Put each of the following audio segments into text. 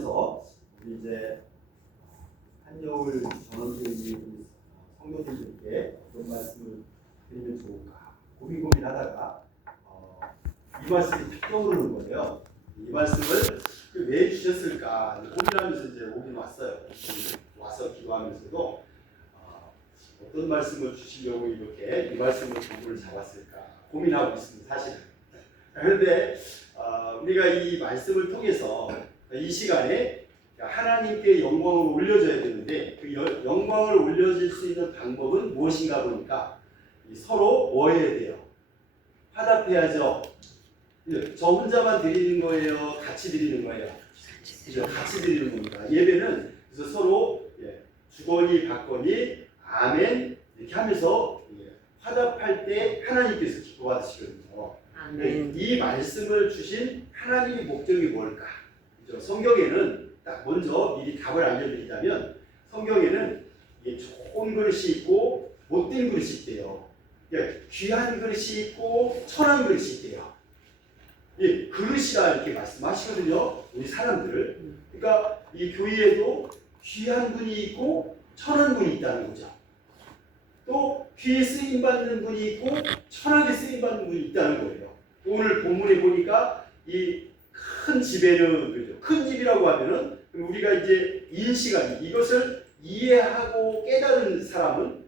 기도하면서 우리 이제 한여울 전원주의 성도님들께 어떤 말씀을 드리면 좋을까 고민하다가 이 말씀이 딱 떠오르는 거예요. 이 말씀을 왜 주셨을까 고민하면서 이제 오긴 왔어요. 와서 기도하면서도 어떤 말씀을 주시려고 이렇게 이 말씀을 본문을 잡았을까 고민하고 있습니다. 사실은. 그런데 우리가 이 말씀을 통해서 이 시간에 하나님께 영광을 올려줘야 되는데 그 영광을 올려줄 수 있는 방법은 무엇인가 보니까 서로 뭐 해야 돼요? 화답해야죠. 저 혼자만 드리는 거예요? 같이 드리는 거예요? 그죠? 같이 드리는 겁니다. 예배는 그래서 서로 주거니 받거니 아멘 이렇게 하면서 화답할 때 하나님께서 기뻐받으시거든요. 아멘. 이 말씀을 주신 하나님의 목적이 뭘까? 그죠? 성경에는 딱 먼저 미리 답을 알려드리자면 성경에는 좋은 그릇이 있고 못된 그릇이 있대요. 귀한 그릇이 있고 천한 그릇이 있대요. 그릇이라 이렇게 말씀하시거든요. 우리 사람들을. 그러니까 이 교회에도 귀한 분이 있고 천한 분이 있다는 거죠. 또 귀에 쓰임 받는 분이 있고 천하게 쓰임 받는 분이 있다는 거예요. 오늘 본문에 보니까 이 큰 집에는 그죠? 큰 집이라고 하면은 우리가 이제 인식하기 이것을 이해하고 깨달은 사람은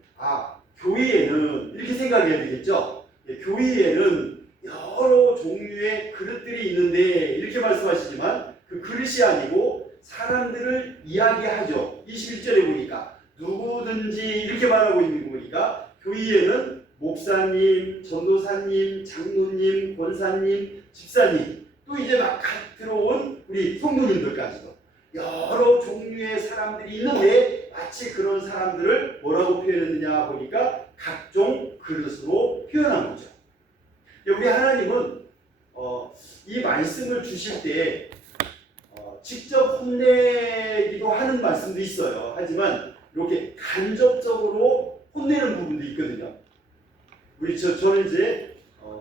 교회에는 이렇게 생각해야 되겠죠. 교회에는 여러 종류의 그릇들이 있는데 이렇게 말씀하시지만 그 그릇이 아니고 사람들을 이야기하죠. 21절에 보니까 누구든지 이렇게 말하고 있는 거 보니까 교회에는 목사님, 전도사님, 장로님, 권사님, 집사님 또 이제 막 들어온 우리 성도님들까지도 여러 종류의 사람들이 있는데 마치 그런 사람들을 뭐라고 표현했느냐 보니까 각종 그릇으로 표현한 거죠. 우리 하나님은 이 말씀을 주실 때 직접 혼내기도 하는 말씀도 있어요. 하지만 이렇게 간접적으로 혼내는 부분도 있거든요. 저는 이제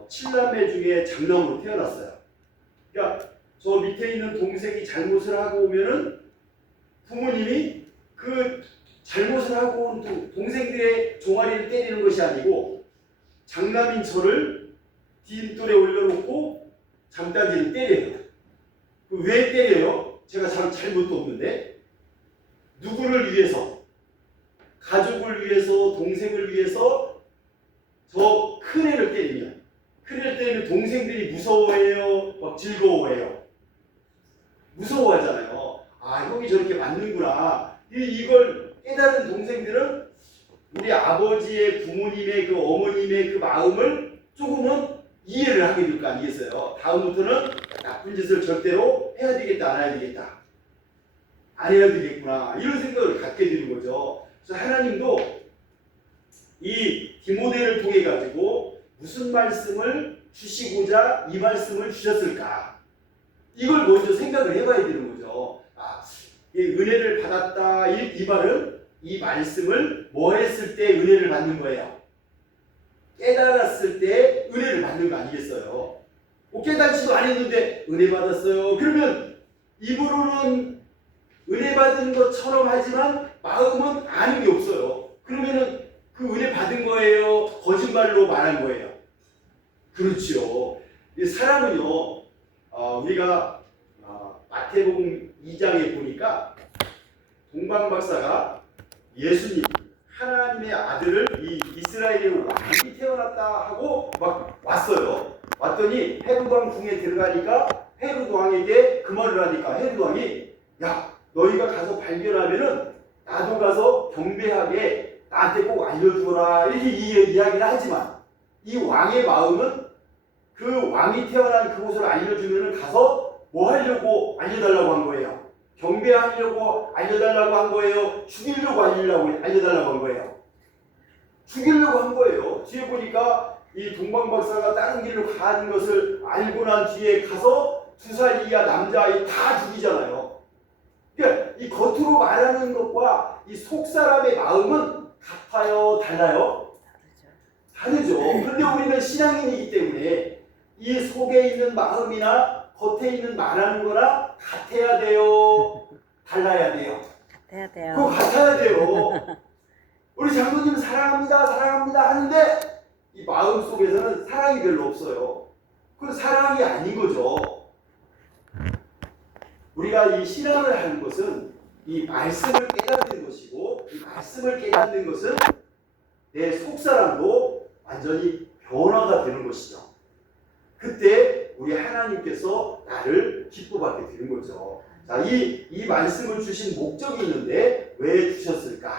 7남매 중에 장남으로 태어났어요. 그러니까 저 밑에 있는 동생이 잘못을 하고 오면은 부모님이 그 잘못을 하고 온 동생들의 종아리를 때리는 것이 아니고 장남인 저를 뒷돌에 올려놓고 장단지를 때려요. 왜 때려요? 제가 잘못도 없는데 누구를 위해서? 가족을 위해서, 동생을 위해서 저 큰애를 때리면 큰애를 때리면 동생들이 무서워해요? 막 즐거워해요? 무서워하잖아요. 형이 저렇게 맞는구나. 이걸 깨달은 동생들은 우리 아버지의 부모님의 그 어머님의 그 마음을 조금은 이해를 하게 될 거 아니겠어요? 다음부터는 나쁜 짓을 절대로 해야 되겠다, 안 해야 되겠다. 안 해야 되겠구나. 이런 생각을 갖게 되는 거죠. 그래서 하나님도 이 디모데를 통해 가지고 무슨 말씀을 주시고자 이 말씀을 주셨을까? 이걸 먼저 생각을 해봐야 되는 거죠. 이 은혜를 받았다. 이 말은 이 말씀을 뭐 했을 때 은혜를 받는 거예요? 깨달았을 때 은혜를 받는 거 아니겠어요? 깨닫지도 않았는데 은혜 받았어요. 그러면 입으로는 은혜 받은 것처럼 하지만 마음은 아는 게 없어요. 그러면은 그 은혜 받은 거예요? 거짓말로 말한 거예요? 그렇죠. 사람은요, 우리가 마태복음 2장에 보니까 동방박사가 예수님, 하나님의 아들을 이 이스라엘의 왕이 태어났다 하고 막 왔어요. 왔더니 헤롯 왕 궁에 들어가니까 헤롯 왕에게 그 말을 하니까 헤롯 왕이 너희가 가서 발견하면은 나도 가서 경배하게 나한테 꼭 알려주라 이렇게 이야기를 하지만 이 왕의 마음은 그 왕이 태어난 그곳을 알려주면은 가서 뭐 하려고 알려달라고 한 거예요? 경배하려고 알려달라고 한 거예요? 죽이려고 알려달라고 한 거예요? 죽이려고 한 거예요. 뒤에 보니까 이 동방박사가 다른 길로 가는 것을 알고 난 뒤에 가서 2살 이하 남자아이 다 죽이잖아요. 그러니까 이 겉으로 말하는 것과 이 속 사람의 마음은 같아요? 달라요? 다르죠. 그런데 우리는 신앙인이기 때문에 이 속에 있는 마음이나 겉에 있는 말하는 거나 같아야 돼요? 달라야 돼요? 해야 그거 돼요. 같아야 돼요. 우리 장로님 사랑합니다, 사랑합니다 하는데 이 마음 속에서는 사랑이 별로 없어요. 그건 사랑이 아닌 거죠. 우리가 이 신앙을 하는 것은 이 말씀을 깨닫는 것이고, 이 말씀을 깨닫는 것은 내 속사람도 완전히 변화가 되는 것이죠. 그때 우리 하나님께서 나를 기뻐받게 되는 거죠. 자, 이 말씀을 주신 목적이 있는데 왜 주셨을까?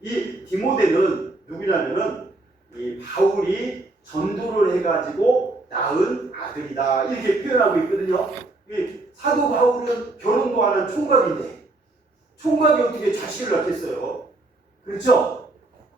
이 디모데는 누구냐면은 이 바울이 전도를 해가지고 낳은 아들이다 이렇게 표현하고 있거든요. 이 사도 바울은 결혼도 안 한 총각인데 총각이 어떻게 자식을 낳겠어요? 그렇죠?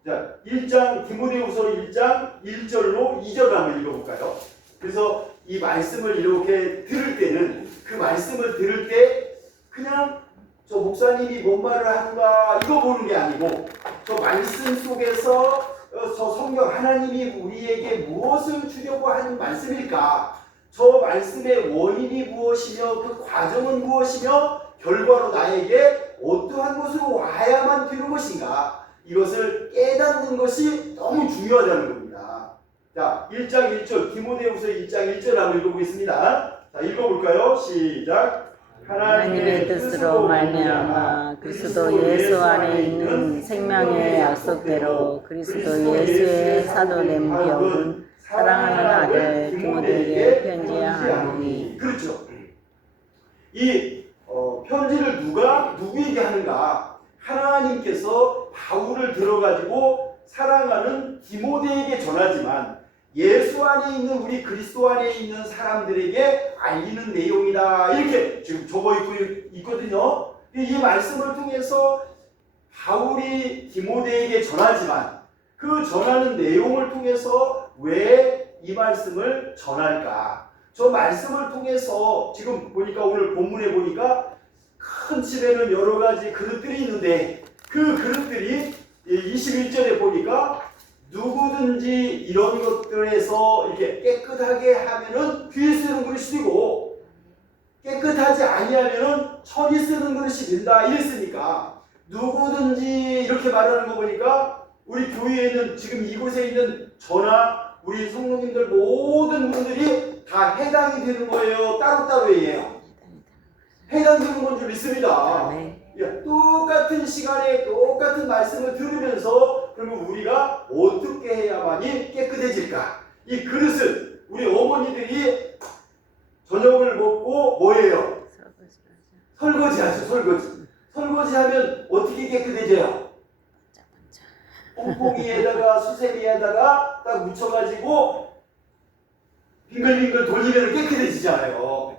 자, 1장 디모데후서 1장 1절로 2절을 한번 읽어볼까요? 그래서 이 말씀을 이렇게 들을 때는 그 말씀을 들을 때 그냥 저 목사님이 뭔 말을 하는가 이거 보는 게 아니고 저 말씀 속에서 저 성경 하나님이 우리에게 무엇을 주려고 하는 말씀일까? 저 말씀의 원인이 무엇이며 그 과정은 무엇이며 결과로 나에게 어떠한 곳으로 와야만 되는 것인가? 이것을 깨닫는 것이 너무 중요하다는 겁니다. 자, 1장 1절 디모데후서 1장 1절 한번 읽어보겠습니다. 자, 읽어볼까요? 시작. 하나님의 뜻으로 말미암아 그리스도 예수 안에 있는 생명의 약속대로 그리스도 예수의 사도된 바울은 사랑하는 아들 디모데에게 편지하노니. 그렇죠. 이 편지를 누구에게 하는가? 하나님께서 바울을 들어가지고 사랑하는 디모데에게 전하지만 예수 안에 있는 우리 그리스도 안에 있는 사람들에게 알리는 내용이다 이렇게 지금 적어 있거든요. 이 말씀을 통해서 바울이 디모데에게 전하지만 그 전하는 내용을 통해서 왜 이 말씀을 전할까? 저 말씀을 통해서 지금 보니까 오늘 본문에 보니까 큰 집에는 여러 가지 그릇들이 있는데 그 그릇들이 21절에 보니까 누구든지 이런 것들에서 이렇게 깨끗하게 하면은 귀에 쓰는 그릇이고 깨끗하지 아니하면은 천이 쓰는 그릇이 된다 이랬으니까 누구든지 이렇게 말하는 거 보니까 우리 교회에 있는 지금 이곳에 있는 저나 우리 성도님들 모든 분들이 다 해당이 되는 거예요? 따로따로예요? 해당되는 건 줄 믿습니다. 똑같은 시간에 똑같은 말씀을 들으면서 그러면 우리가 어떻게 해야만이 깨끗해질까? 이 그릇은 우리 어머니들이 저녁을 먹고 뭐예요? 설거지하죠. 설거지하면 어떻게 깨끗해져요? 뽕뽕이에다가 수세미에다가 딱 묻혀가지고 빙글빙글 돌리면 깨끗해지잖아요.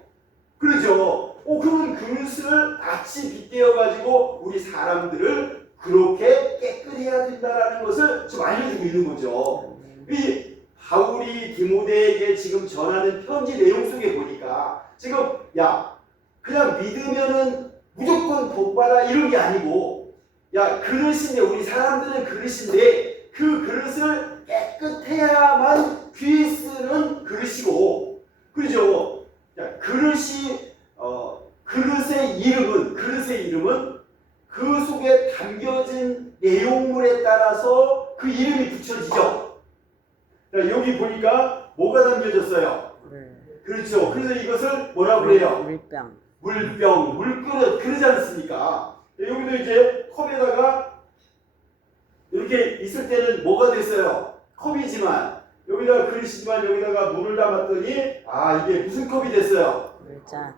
그렇죠? 그러면 그릇을 같이 빗대어가지고 우리 사람들을 그렇게 깨끗해야 된다라는 것을 좀 알려주고 있는 거죠. 이 바울이 디모데에게 지금 전하는 편지 내용 속에 보니까 지금 그냥 믿으면은 무조건 복받아 이런 게 아니고 그릇인데 우리 사람들은 그릇인데 그 그릇을 깨끗해야만 귀 쓰는 그릇이고 그렇죠? 그릇의 이름은 그 속에 담겨진 내용물에 따라서 그 이름이 붙여지죠. 여기 보니까 뭐가 담겨졌어요? 그렇죠. 그래서 이것을 뭐라고 해요? 물병, 물그릇, 그러지 않습니까? 여기도 이제 컵에다가 이렇게 있을 때는 뭐가 됐어요? 컵이지만 여기다가 그릇이지만 여기다가 물을 담았더니 이게 무슨 컵이 됐어요?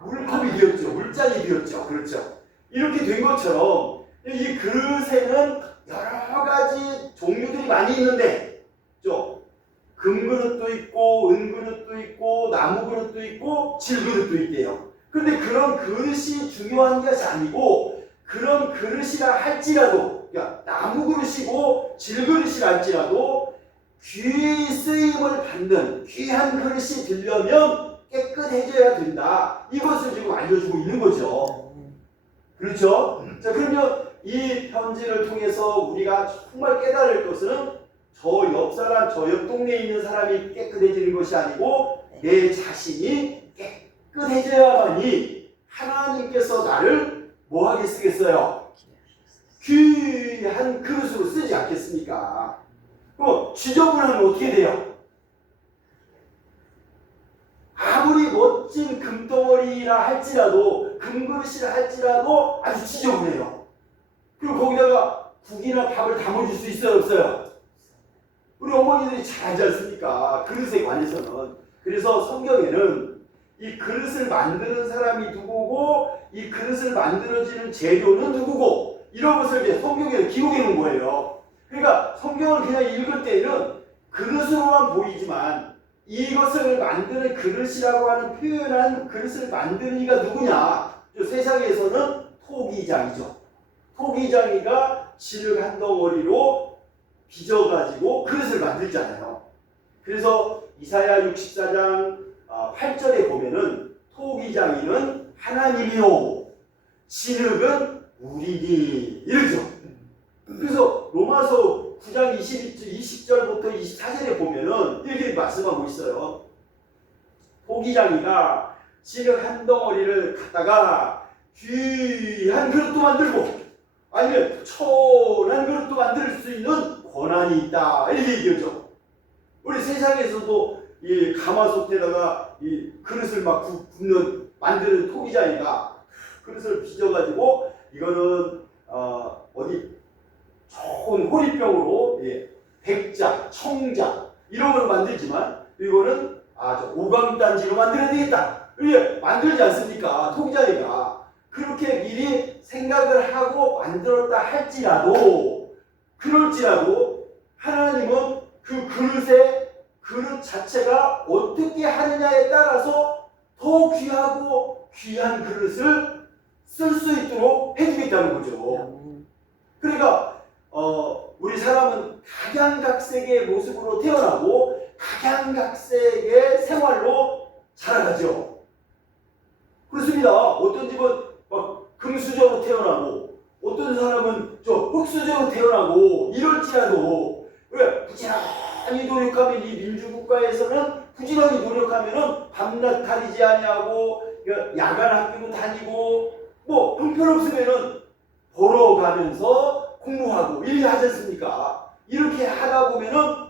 물컵이 되었죠. 물잔이 되었죠. 그렇죠. 이렇게 된 것처럼 이 그릇에는 여러 가지 종류들이 많이 있는데 금그릇도 있고 은그릇도 있고 나무그릇도 있고 질그릇도 있대요. 그런데 그런 그릇이 중요한 것이 아니고 그런 그릇이라 할지라도 나무그릇이고 질그릇이라 할지라도 귀 쓰임을 받는 귀한 그릇이 되려면 깨끗해져야 된다. 이것을 지금 알려주고 있는 거죠. 그렇죠? 자, 그러면 이 편지를 통해서 우리가 정말 깨달을 것은 저 옆 사람, 저 옆 동네에 있는 사람이 깨끗해지는 것이 아니고 내 자신이 깨끗해져야만이 하나님께서 나를 뭐하게 쓰겠어요? 귀한 그릇으로 쓰지 않겠습니까? 그럼 지저분하면 어떻게 돼요? 아무리 멋진 금덩어리라 할지라도, 금그릇이라 할지라도 아주 지저분해요. 그리고 거기다가 국이나 밥을 담아줄 수 있어요, 없어요? 우리 어머니들이 잘 알지 않습니까? 그릇에 관해서는. 그래서 성경에는 이 그릇을 만드는 사람이 누구고, 이 그릇을 만들어지는 재료는 누구고, 이런 것을 이제 성경에 기록해 놓은 거예요. 그러니까 성경을 그냥 읽을 때는 그릇으로만 보이지만, 이것을 만드는 그릇이라고 하는 표현한 그릇을 만드는 이가 누구냐? 세상에서는 토기장이죠. 토기장이가 진흙 한 덩어리로 빚어가지고 그릇을 만들잖아요. 그래서 이사야 64장 8절에 보면은 토기장이는 하나님이요 진흙은 우리니 이러죠. 그래서 로마서 9장 20절부터 24절에 보면은 이렇게 말씀하고 있어요. 토기장이가 진흙 한 덩어리를 갖다가 귀한 그릇도 만들고 아니면 천한 그릇도 만들 수 있는 권한이 있다 이렇게 얘기하죠. 우리 세상에서도 이 가마솥에다가 이 그릇을 막 만드는 토기장이가 그릇을 빚어가지고 이거는 어디 좋은 호리병으로 백자, 청자 이런 걸 만들지만 이거는 오감단지로 만들어야 되겠다. 이게 만들지 않습니까? 토기장이가 그렇게 미리 생각을 하고 만들었다 할지라도 그럴지라도 하나님은 그 그릇 자체가 어떻게 하느냐에 따라서 더 귀하고 귀한 그릇을 쓸 수 있도록 해주겠다는 거죠. 그러니까 우리 사람은 각양각색의 모습으로 태어나고 각양각색의 생활로 자라가죠. 그렇습니다. 어떤 집은 막 금수저로 태어나고 어떤 사람은 흙수저로 태어나고 이럴지라도 왜 부지런히 노력하면 이 민주국가에서는 부지런히 노력하면은 밤낮 가리지 아니하고 야간 학교도 다니고 뭐 형편없으면은 벌어가면서 공부하고 이렇게 하지 않습니까? 이렇게 하다 보면은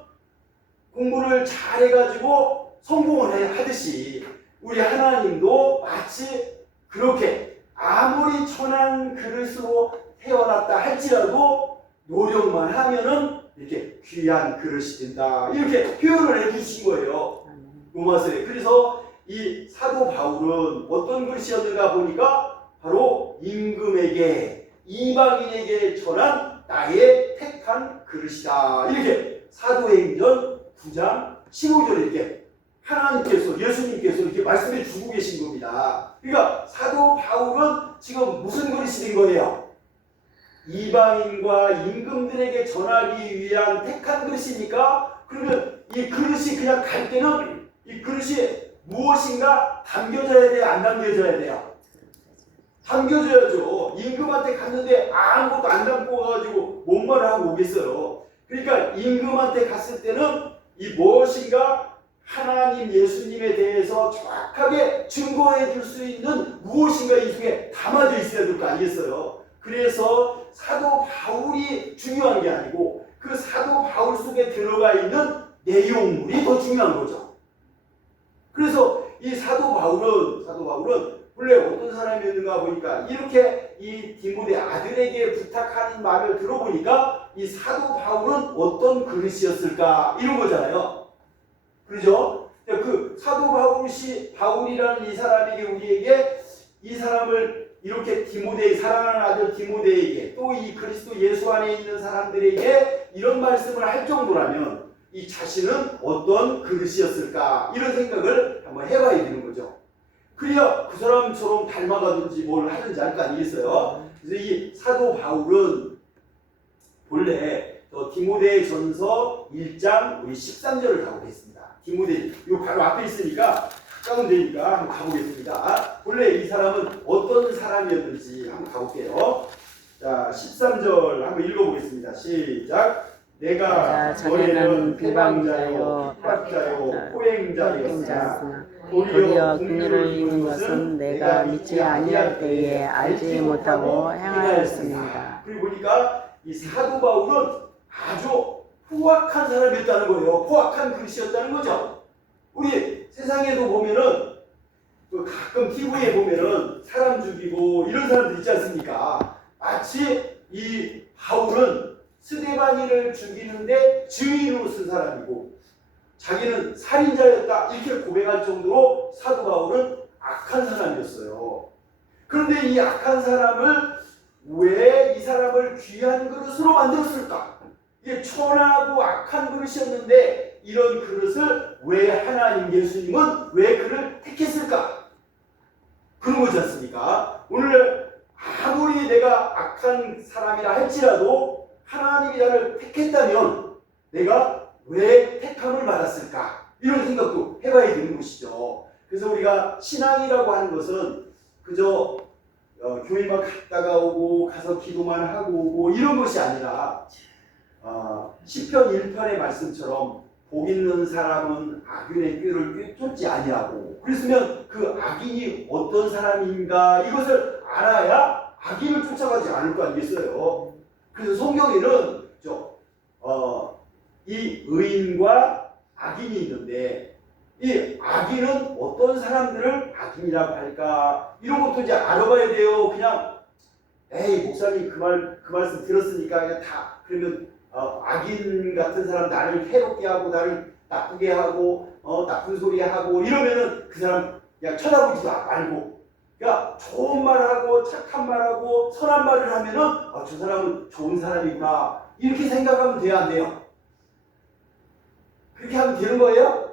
공부를 잘해가지고 성공을 하듯이 우리 하나님도 마치 그렇게 아무리 천한 그릇으로 태어났다 할지라도 노력만 하면은 이렇게 귀한 그릇이 된다 이렇게 표현을 해주신 거예요. 로마서에. 그래서 이 사도 바울은 어떤 글씨였는가 보니까 바로 임금에게 이방인에게 전한 나의 택한 그릇이다 이렇게 사도행전 9장 15절에 이렇게 하나님께서 예수님께서 이렇게 말씀해 주고 계신 겁니다. 그러니까 사도 바울은 지금 무슨 그릇이 된 거예요? 이방인과 임금들에게 전하기 위한 택한 그릇이니까 그러면 이 그릇이 그냥 갈 때는 이 그릇이 무엇인가 담겨져야 돼요? 안 담겨져야 돼요? 담겨져야죠. 임금한테 갔는데 아무것도 안 담고 가가지고 뭔 말을 하고 오겠어요. 그러니까 임금한테 갔을 때는 이 무엇인가 하나님 예수님에 대해서 정확하게 증거해 줄 수 있는 무엇인가 이 속에 담아져 있어야 될 거 아니겠어요? 그래서 사도 바울이 중요한 게 아니고 그 사도 바울 속에 들어가 있는 내용물이 더 중요한 거죠. 그래서 이 사도 바울은 원래 어떤 사람이었는가 보니까 이렇게 이 디모데 아들에게 부탁하는 말을 들어보니까 이 사도 바울은 어떤 그릇이었을까 이런 거잖아요. 그렇죠? 그 사도 바울이라는 이 사람에게 우리에게 이 사람을 이렇게 사랑하는 아들 디모데에게 또 이 그리스도 예수 안에 있는 사람들에게 이런 말씀을 할 정도라면 이 자신은 어떤 그릇이었을까 이런 생각을 한번 해봐야 되는 거죠. 그래야 그 사람처럼 닮아가든지 뭘 하든지 할 거 아니겠어요? 그래서 이 사도 바울은 본래 디모데 전서 1장 우리 13절을 가보겠습니다. 디모데 이거 바로 앞에 있으니까 가까운 데니까 한번 가보겠습니다. 본래 이 사람은 어떤 사람이었는지 한번 가볼게요. 자, 13절 한번 읽어보겠습니다. 시작. 내가 전에는 비방자요, 핍박자요, 포행자였으나 도리어 긍휼을 입는 것은 내가 믿지 아니할 때에 알지 못하고 행하였습니다. 그리고 보니까 이 사도 바울은 아주 포악한 사람이었다는 거예요. 포악한 그릇이었다는 거죠. 우리 세상에도 보면은 가끔 TV에 보면은 사람 죽이고 이런 사람들 있지 않습니까? 마치 이 바울은 스데반이를 죽이는데 증인으로 쓴 사람이고 자기는 살인자였다 이렇게 고백할 정도로 사도 바울은 악한 사람이었어요. 그런데 이 악한 사람을 왜 이 사람을 귀한 그릇으로 만들었을까? 이게 천하고 악한 그릇이었는데 이런 그릇을 왜 하나님 예수님은 왜 그를 택했을까? 그런 거지 않습니까? 오늘 아무리 내가 악한 사람이라 할지라도 하나님이 나를 택했다면 내가 왜 택함을 받았을까? 이런 생각도 해봐야 되는 것이죠. 그래서 우리가 신앙이라고 하는 것은 그저 교회만 갔다가 오고 가서 기도만 하고 오고 이런 것이 아니라 시편 1편의 말씀처럼 복 있는 사람은 악인의 꾀를 쫓지 아니하고 그랬으면 그 악인이 어떤 사람인가 이것을 알아야 악인을 쫓아가지 않을 거 아니겠어요. 그래서 성경에는 이 의인과 악인이 있는데 이 악인은 어떤 사람들을 악인이라고 할까 이런 것도 이제 알아봐야 돼요. 그냥 에이 목사님 그 말씀 들었으니까 그냥 다 그러면 악인 같은 사람 나를 해롭게 하고 나를 나쁘게 하고 나쁜 소리 하고 이러면은 그 사람 그냥 쳐다보지도 말고 그러니까 좋은 말하고 착한 말하고 선한 말을 하면은 저 사람은 좋은 사람이구나 이렇게 생각하면 돼요 안 돼요? 그렇게 하면 되는 거예요?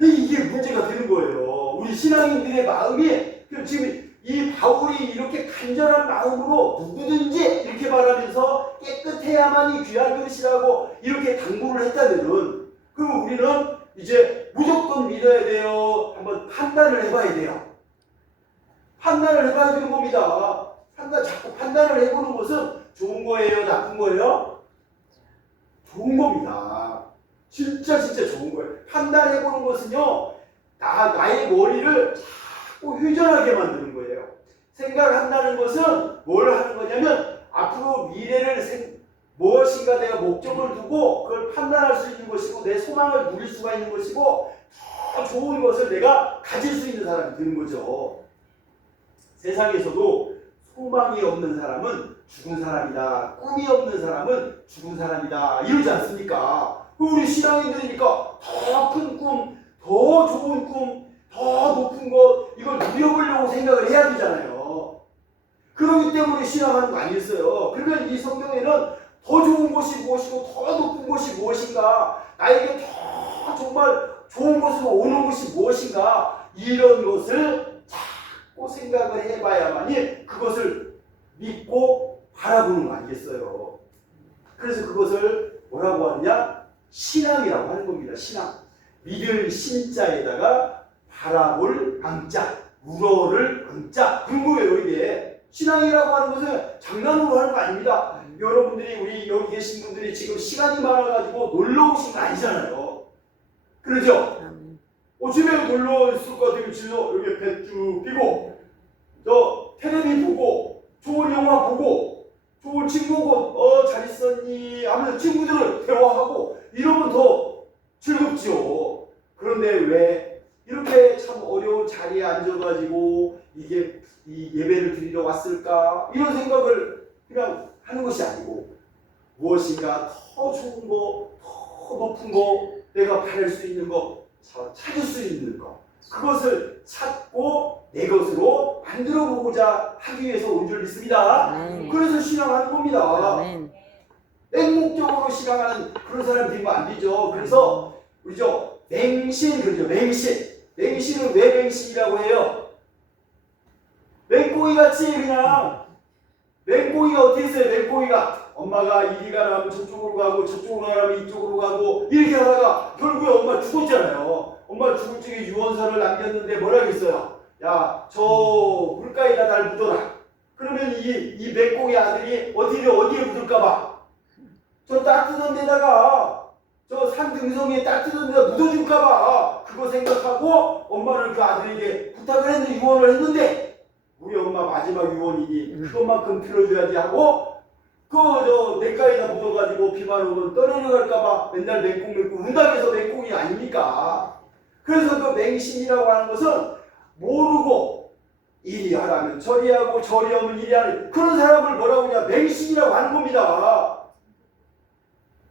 이게 문제가 되는 거예요. 우리 신앙인들의 마음이 지금 이 바울이 이렇게 간절한 마음으로 누구든지 이렇게 말하면서 깨끗해야만이 귀한 그릇이라고 이렇게 당부를 했다면은 그럼 우리는 이제 무조건 믿어야 돼요. 한번 판단을 해봐야 돼요. 판단을 해봐야 되는 겁니다. 자꾸 판단을 해보는 것은 좋은 거예요? 나쁜 거예요? 좋은 겁니다. 진짜 좋은 거예요. 판단해보는 것은요, 나의 머리를 자꾸 회전하게 만드는 거예요. 생각한다는 것은 뭘 하는 거냐면, 앞으로 미래를 무엇인가 내가 목적을 두고 그걸 판단할 수 있는 것이고, 내 소망을 누릴 수가 있는 것이고, 더 좋은 것을 내가 가질 수 있는 사람이 되는 거죠. 세상에서도 소망이 없는 사람은 죽은 사람이다. 꿈이 없는 사람은 죽은 사람이다. 이러지 않습니까? 우리 신앙인들이니까 더 큰 꿈, 더 좋은 꿈, 더 높은 것 이걸 누려보려고 생각을 해야 되잖아요. 그렇기 때문에 신앙하는 거 아니겠어요? 그러면 이 성경에는 더 좋은 것이 무엇이고 더 높은 것이 무엇인가 나에게 더 정말 좋은 것으로 오는 것이 무엇인가 이런 것을 자꾸 생각을 해봐야만이 그것을 믿고 바라보는 거 아니겠어요? 그래서 그것을 뭐라고 하느냐? 신앙이라고 하는 겁니다. 신앙. 믿을 신자에다가 바라볼 앙자, 우러를 앙자. 그런 거예요, 이게. 신앙이라고 하는 것은 장난으로 하는 거 아닙니다. 여러분들이, 우리 여기 계신 분들이 지금 시간이 많아가지고 놀러 오신 거 아니잖아요. 그러죠? 집에 놀러 왔을 것 같아요. 집에서 여기 배 쭉 피고, 텔레비 보고, 좋은 영화 보고, 좋은 친구고, 잘 있었니? 하면서 친구들을 대화하고, 이러면 더 즐겁죠. 그런데 왜 이렇게 참 어려운 자리에 앉아가지고 이게 이 예배를 드리러 왔을까? 이런 생각을 그냥 하는 것이 아니고 무엇인가 더 좋은 거, 더 높은 거, 내가 바랄 수 있는 거, 찾을 수 있는 거 그것을 찾고 내 것으로 만들어 보고자 하기 위해서 온 줄 믿습니다. 그래서 신앙하는 겁니다. 맹목적으로 신앙하는 그런 사람이 되면 안 되죠. 그래서 우리죠 맹신 그러죠. 맹신은 왜 맹신이라고 해요? 맹꽁이 같이 그냥 맹꽁이가 어떻게 했어요? 맹꽁이가 엄마가 이리 가라면 저쪽으로 가고 저쪽으로 가라면 이쪽으로 가고 이렇게 하다가 결국에 엄마 죽었잖아요. 엄마 죽을 적에 유언서를 남겼는데 뭐라 그랬어요? 야, 저 물가에다 날 묻어라. 그러면 이 맹꽁이 아들이 어디에 묻을까봐 저 따뜻한 데다가 저 산등성이에 따뜻한 데다 묻어줄까봐 그거 생각하고 엄마는 그 아들에게 부탁을 했는데 유언을 했는데 우리 엄마 마지막 유언이니 그것만큼 들어줘야지 하고 그 냇가에다 묻어가지고 비만 오면 떠내려갈까봐 맨날 맹꽁 운당에서 맹꽁이 아닙니까? 그래서 그 맹신이라고 하는 것은 모르고 이리 하라면 저리 하고 저리 하면 이리 하는 그런 사람을 뭐라고 하냐 맹신이라고 하는 겁니다.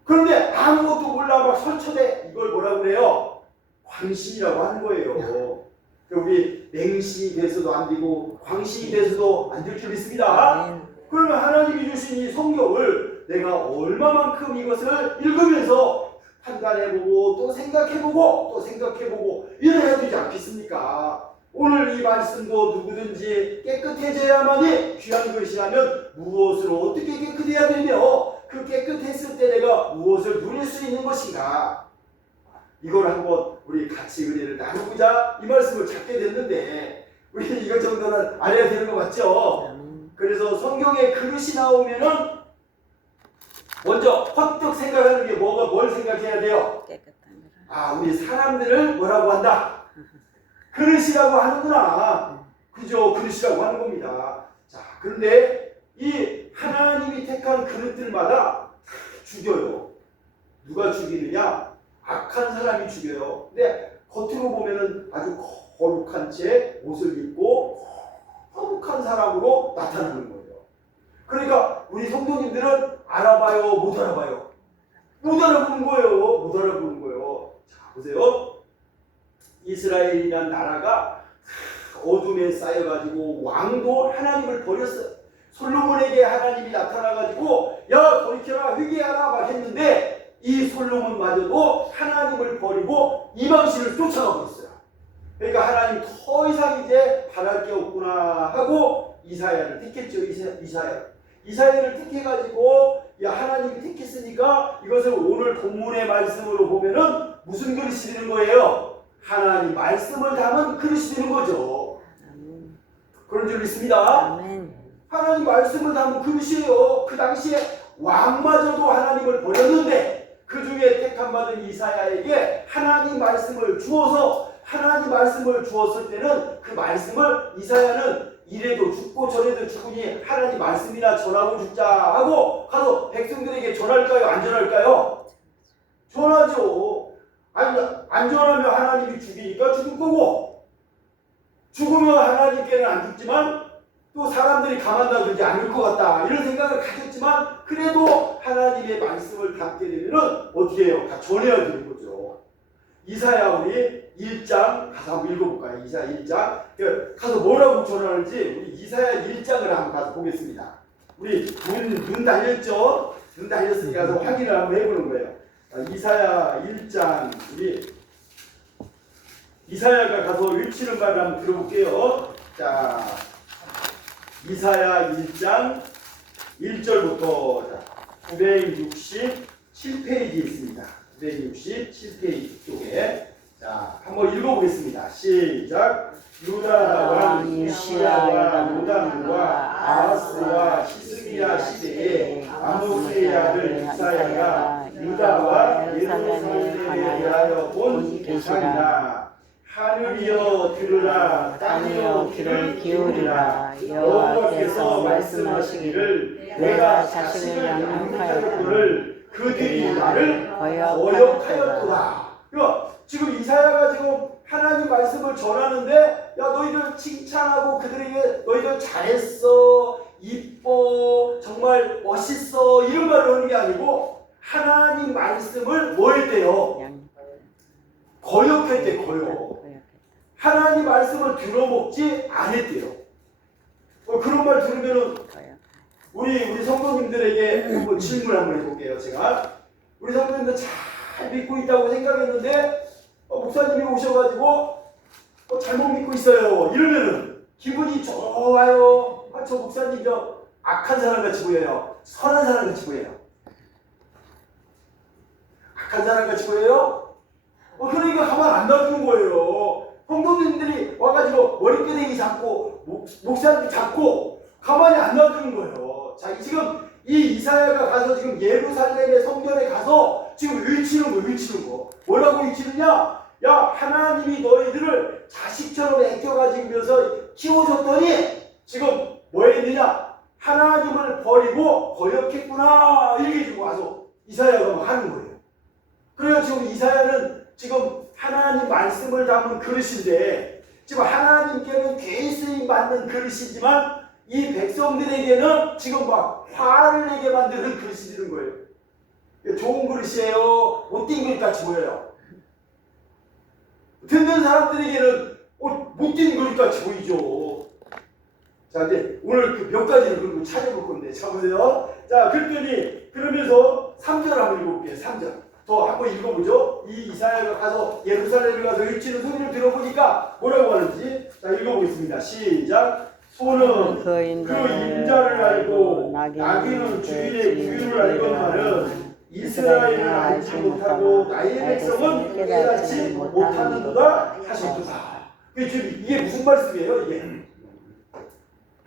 그런데 아무것도 몰라 막 설쳐대 이걸 뭐라고 그래요? 광신이라고 하는 거예요. 우리 맹신이 돼서도 안 되고 광신이 돼서도 안 될 줄 믿습니다. 그러면 하나님이 주신 이 성경을 내가 얼마만큼 이것을 읽으면서 판단해보고 또 생각해보고 또 생각해보고 이래야 되지 않겠습니까? 오늘 이 말씀도 누구든지 깨끗해져야만이 귀한 것이라면 무엇을 어떻게 깨끗해야 되며 그 깨끗했을 때 내가 무엇을 누릴 수 있는 것인가? 이걸 한번 우리 같이 은혜를 나누고자 이 말씀을 찾게 됐는데 우리 이것 정도는 알아야 되는 거 맞죠? 그래서 성경에 그릇이 나오면은 먼저 퍼뜩 생각하는 게 뭘 생각해야 돼요? 아, 우리 사람들을 뭐라고 한다? 그릇이라고 하는구나. 그죠? 그릇이라고 하는 겁니다. 자, 그런데 이 하나님이 택한 그릇들마다 죽여요. 누가 죽이느냐? 악한 사람이 죽여요. 근데 겉으로 보면은 아주 거룩한 채 옷을 입고 거룩한 사람으로 나타나는 거예요. 그러니까 우리 성도님들은 알아봐요, 못 알아봐요? 못 알아보는 거예요. 못 알아보는 거예요. 자, 보세요. 이스라엘이란 나라가 어둠에 쌓여가지고 왕도 하나님을 버렸어요. 솔로몬에게 하나님이 나타나가지고 야 돌이켜라 회개하라 막 했는데 이 솔로몬마저도 하나님을 버리고 이방신을 쫓아가고 있어요. 그러니까 하나님 더 이상 이제 바랄 게 없구나 하고 이사야를 택했죠. 이사야를 택해가지고 야 하나님이 택했으니까 이것을 오늘 본문의 말씀으로 보면은 무슨 그릇이 되는 거예요? 하나님 말씀을 담은 그릇이 되는 거죠. 그런 줄 믿습니다. 하나님 말씀을 담은 그릇이에요. 그 당시에 왕마저도 하나님을 버렸는데 그 중에 택함 받은 이사야에게 하나님 말씀을 주어서 하나님 말씀을 주었을 때는 그 말씀을 이사야는 이래도 죽고 저래도 죽으니 하나님 말씀이나 전하고 죽자 하고 가서 백성들에게 전할까요? 안 전할까요? 전하죠. 안 전하면 하나님이 죽이니까 죽을 거고 죽으면 하나님께는 안 죽지만 또 사람들이 가만놔두지 않을 것 같다 이런 생각을 가졌지만 그래도 하나님의 말씀을 담게 되면 어떻게 해요? 다 전해야 되는 거죠. 이사야 우리 1장 가서 한번 읽어볼까요? 이사야 1장 가서 뭐라고 전하는지 우리 이사야 1장을 한번 가서 보겠습니다. 우리 눈 달렸죠? 눈 달렸으니까 가서 확인을 한번 해보는 거예요. 이사야 1장 우리 이사야가 가서 읽히는 말을 한번 들어볼게요. 자, 이사야 1장 1절부터 967페이지에 있습니다. 967페이지 쪽에 자, 한번 읽어보겠습니다. 시작. 유다와 요시야와 요담과 아하스와 히스기야 시대에 아모스의 아들 이사야가 유다와 예루살렘에 대하여 본 계시라. 하늘이여 들으라, 땅이여 귀를 기울이라. 여호와께서 말씀하시기를 내가 자식을 양육하였거늘 그들이 나를 거역하였도다. 지금 이사야가 지금 하나님 말씀을 전하는데 야 너희들 칭찬하고 그들에게 너희들 잘했어, 이뻐, 정말 멋있어 이런 말을 하는 게 아니고 하나님 말씀을 뭐 했대요? 거역했대. 거역. 하나님 말씀을 들어먹지 않았대요. 그런 말 들으면은 우리 성도님들에게 한번 질문 한번 해볼게요. 제가 우리 성도님들 잘 믿고 있다고 생각했는데 목사님이 오셔가지고 잘못 믿고 있어요 이러면은 기분이 좋아요? 저 목사님 저 악한 사람 같이 보여요? 선한 사람 같이 보여요? 악한 사람 같이 보여요? 그러니까 가만 안 놔두는 거예요. 성도님들이 와가지고 머리끄댕이 잡고 목사님 잡고 가만히 안 놔두는 거예요. 자, 지금 이 이사야가 가서 지금 예루살렘의 성전에 가서 지금 외치는 거, 외치는 거. 뭐라고 외치느냐? 야, 하나님이 너희들을 자식처럼 애껴가지면서 키워줬더니 지금 뭐 했느냐? 하나님을 버리고 거역했구나. 이렇게 지금 와서 이사야가 하는 거예요. 그래서 지금 이사야는 지금 하나님 말씀을 담은 그릇인데 지금 하나님께는 괜히 쓰임 받는 그릇이지만 이 백성들에게는 지금 막 화를 내게 만드는 그릇이 되는 거예요. 좋은 그릇이에요. 못된 그릇 같이 보여요. 듣는 사람들에게는 못된 그릇 같이 보이죠. 자, 이제 오늘 그 몇 가지를 그리고 찾아볼 건데, 자보세요. 자, 그랬더니, 그러면서 3절 한번 읽어볼게요. 3절. 더 한번 읽어보죠. 이 이사야가 가서 예루살렘에 가서 외치는 소리를 들어보니까 뭐라고 하는지. 자, 읽어보겠습니다. 시작. 소는 그 인자를 알고 나귀는 주인의 구유를 알건만은 이스라엘을 알지 못하고 나의 백성은 깨닫지 못하는도다 하셨도다. 이게 무슨 말씀이에요?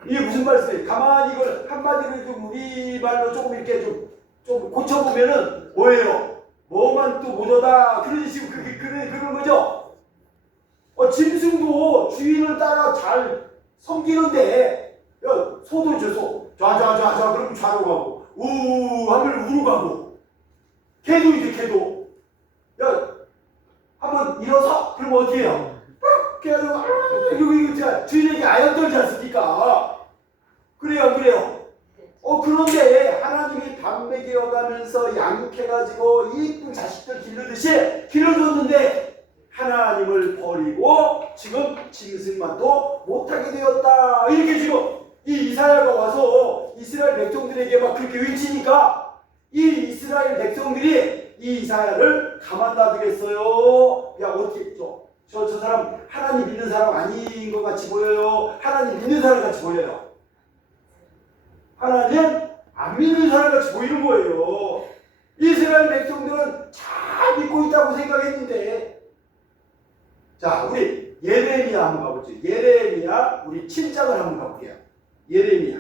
이게 무슨 말씀이에요? 가만히 이걸 한마디로 좀 우리말로 조금 이렇게 좀 고쳐보면은 뭐예요? 뭐만 또 못하다. 그러니 지금 그런 거죠? 짐승도 주인을 따라 잘 섬기는데, 야, 소도 있죠, 소. 좌, 그러면 좌로 가고, 하면 우로 가고, 개도 있죠, 개도. 야, 한번 일어서? 그러면 어떻게 해요? 그래가지고, 이거 주인에게 아연 떨지 않습니까? 그래요, 안 그래요? 그런데 하나님이 담배기어 가면서 양육해가지고 이쁜 자식들 기르듯이 길러줬는데 하나님을 버리고 지금 짐승만도 못하게 되었다. 이렇게 지금 이 이사야가 와서 이스라엘 백성들에게 막 그렇게 외치니까 이 이스라엘 백성들이 이 이사야를 가만 놔두겠어요? 야, 어떻게 저 사람 하나님 믿는 사람 아닌 것 같이 보여요. 하나님 믿는 사람 같이 보여요. 하나님 안 믿는 사람 같이 보이는 거예요. 이스라엘 백성들은 잘 믿고 있다고 생각했는데, 자, 우리 예레미야 한번 가보죠. 예레미야 우리 7장을 한번 가볼게요. 예레미야.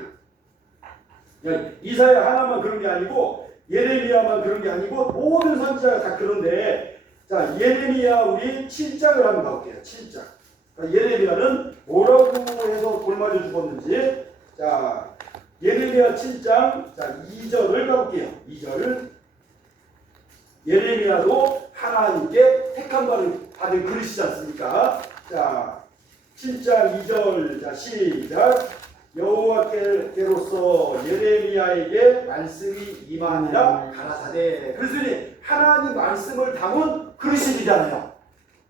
이사야 하나만 그런 게 아니고 예레미야만 그런 게 아니고 모든 선지자가 다 그런데, 자, 예레미야 우리 7장을 한번 가볼게요. 7장. 예레미야는 뭐라고 해서 돌맞아 죽었는지. 자, 예레미야 7장, 자, 2절을 가볼게요. 2절. 예레미야도 하나님께 택한 받은 그릇이지 않습니까? 자, 7장 2절, 자, 시작. 여호와께로서 예레미야에게 말씀이 임하니라 가라사대. 그랬으니 하나님 말씀을 담은 그릇이잖아요.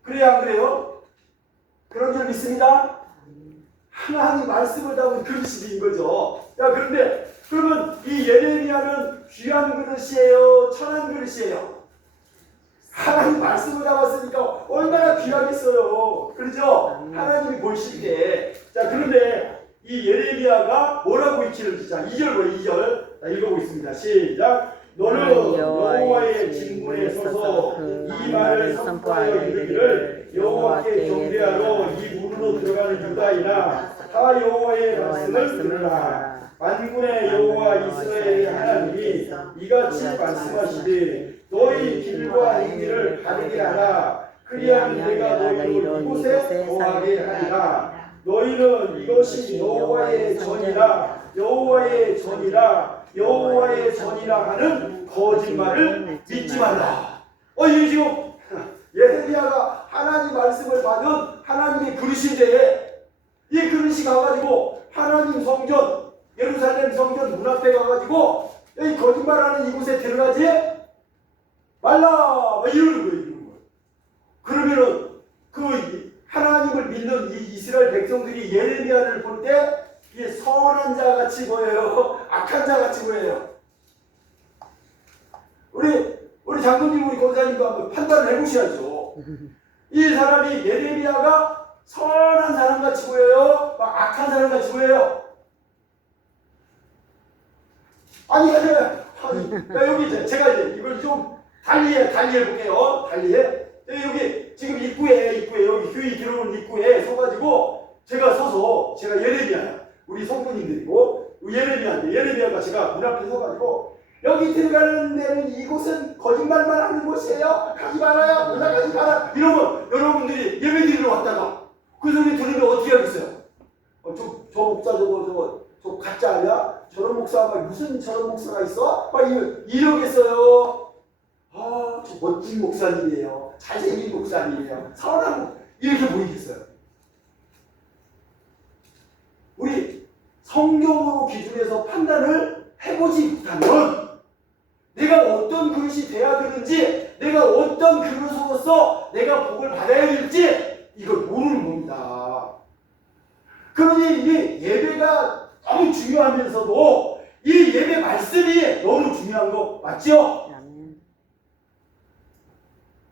그래요, 안 그래요? 그런 줄 믿습니다. 하나님 말씀을 담은 그릇인 거죠. 야, 그런데 그러면 이 예레미야는 귀한 그릇이에요? 천한 그릇이에요? 하나님 말씀을 담았으니까 얼마나 귀하겠어요. 그렇죠? 하나님이 보실 때. 자, 그런데 이 예레미야가 뭐라고 익히는지, 자, 2절 보여, 2절. 자, 읽어보겠습니다. 시작. 너는 여호와의 진문에 서서 이 말을 선포하여 이르기를 여호와께 경배하러 이 문으로 들어가는 유다이나 다 여호와의 말씀을 들으라. 만군의 여호와 이스라엘의 하나님이 이같이 말씀하시되 너희 길과 행위를 다르게 하라. 그리하면 내가 너희를 이곳에 거하게 하리라. 너희는 이것이 여호와의 전이라 여호와의 전이라 여호와의 전이라 하는 거짓말을 믿지 말라. 이게 지금 예레미야가 하나님 말씀을 받은 하나님의 그릇인데, 이 그릇이 가가지고 하나님 성전, 예루살렘 성전 문 앞에 가가지고 이 거짓말하는 이곳에 들어가지 말라 이러는 거예요. 그러면은 그 하나님을 믿는 이 이스라엘 백성들이 예레미야를 볼 때 이게 선한 자 같이 보여요? 악한 자 같이 보여요? 우리 장로님, 우리 권사님도 한번 판단을 해보셔야죠. 이 사람이 예레미야가 선한 사람 같이 보여요? 막 악한 사람 같이 보여요? 아니, 여기 제가 이제 이걸 좀 달리해볼게요. 여기 지금 입구에 여기 교회 들어오는 입구에 서가지고 제가 예레미야, 우리 성도님들이고 예레미야인데 예레미야가 제가 문 앞에 서가지고 여기 들어가는 데는 이곳은 거짓말만 하는 곳이에요. 가지 말아요. 올라가지 마라. 이러면 여러분들이 예배 드리러 왔다가 그 소리 들으면 어떻게 하겠어요? 저 목사 저 가짜 아니야? 저런 목사가 무슨 저런 목사가 있어? 막 이러겠어요. 아, 저 멋진 목사님이에요. 잘생긴 목사님이에요. 사랑하고 이렇게 보이겠어요. 우리 성경으로 기준해서 판단을 해보지 못하면 내가 어떤 그릇이 돼야 되는지, 내가 어떤 그릇으로서 내가 복을 받아야 될지 이걸 모르는 겁니다. 그러니 이 예배가 너무 중요하면서도 이 예배 말씀이 너무 중요한 거 맞죠?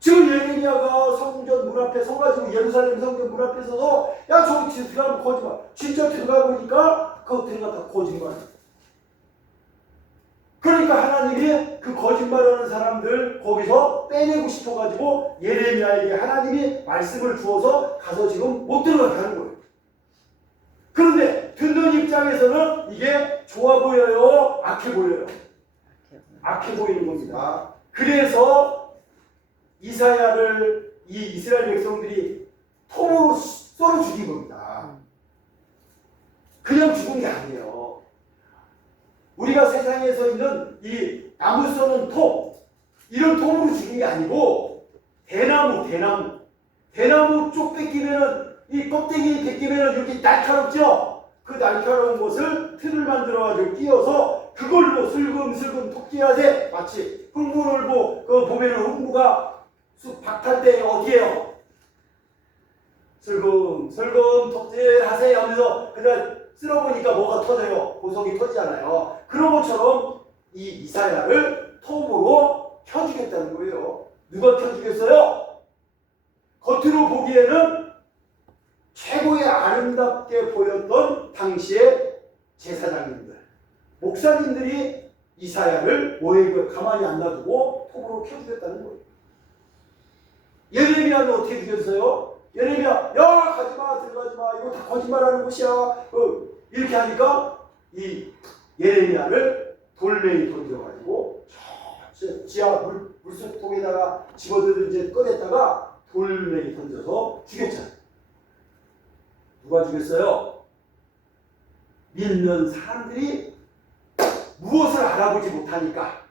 지금 예레미야가 성전 문 앞에 서가지고 예루살렘 성전 문 앞에 서서 야 저기 들어가면 거짓말. 진짜 들어가 보니까 그 들어가 다 거짓말. 그러니까 하나님이 그 거짓말하는 사람들 거기서 빼내고 싶어가지고 예레미야에게 하나님이 말씀을 주어서 가서 지금 못 들어가게 하는 거예요. 그런데 듣는 입장에서는 이게 좋아 보여요? 악해 보여요? 악해 보이는 겁니다. 그래서 이사야를 이 이스라엘 백성들이 톱으로 썰어 죽인 겁니다. 그냥 죽은 게 아니에요. 우리가 세상에서 있는 이 나무 써는 톱, 이런 톱으로 죽인 게 아니고 대나무 쪽 뺏기면은 이 껍데기 벗기면은 이렇게 날카롭죠? 그 날카로운 것을 틀을 만들어가지고 끼워서 그걸로 슬금슬금 토끼하되 마치 흥부를 보면은 흥부가 쑥 박탈 때 어디에요? 슬금 톱질하세요 하면서 그냥 쓸어보니까 뭐가 터져요? 보석이 터지잖아요. 그런 것처럼 이 이사야를 톱으로 켜주겠다는 거예요. 누가 켜주겠어요? 겉으로 보기에는 최고의 아름답게 보였던 당시의 제사장님들, 목사님들이 이사야를 가만히 안 놔두고 톱으로 켜주겠다는 거예요. 예레미야는 어떻게 죽였어요? 예레미야, 야 가지마, 들어가지마, 이거 다 거짓말하는 곳이야. 이렇게 하니까 이 예레미야를 돌멩이 던져가지고 지하 물속통에다가 집어들은 이제 꺼냈다가 돌멩이 던져서 죽였잖아요. 누가 죽였어요? 믿는 사람들이 무엇을 알아보지 못하니까,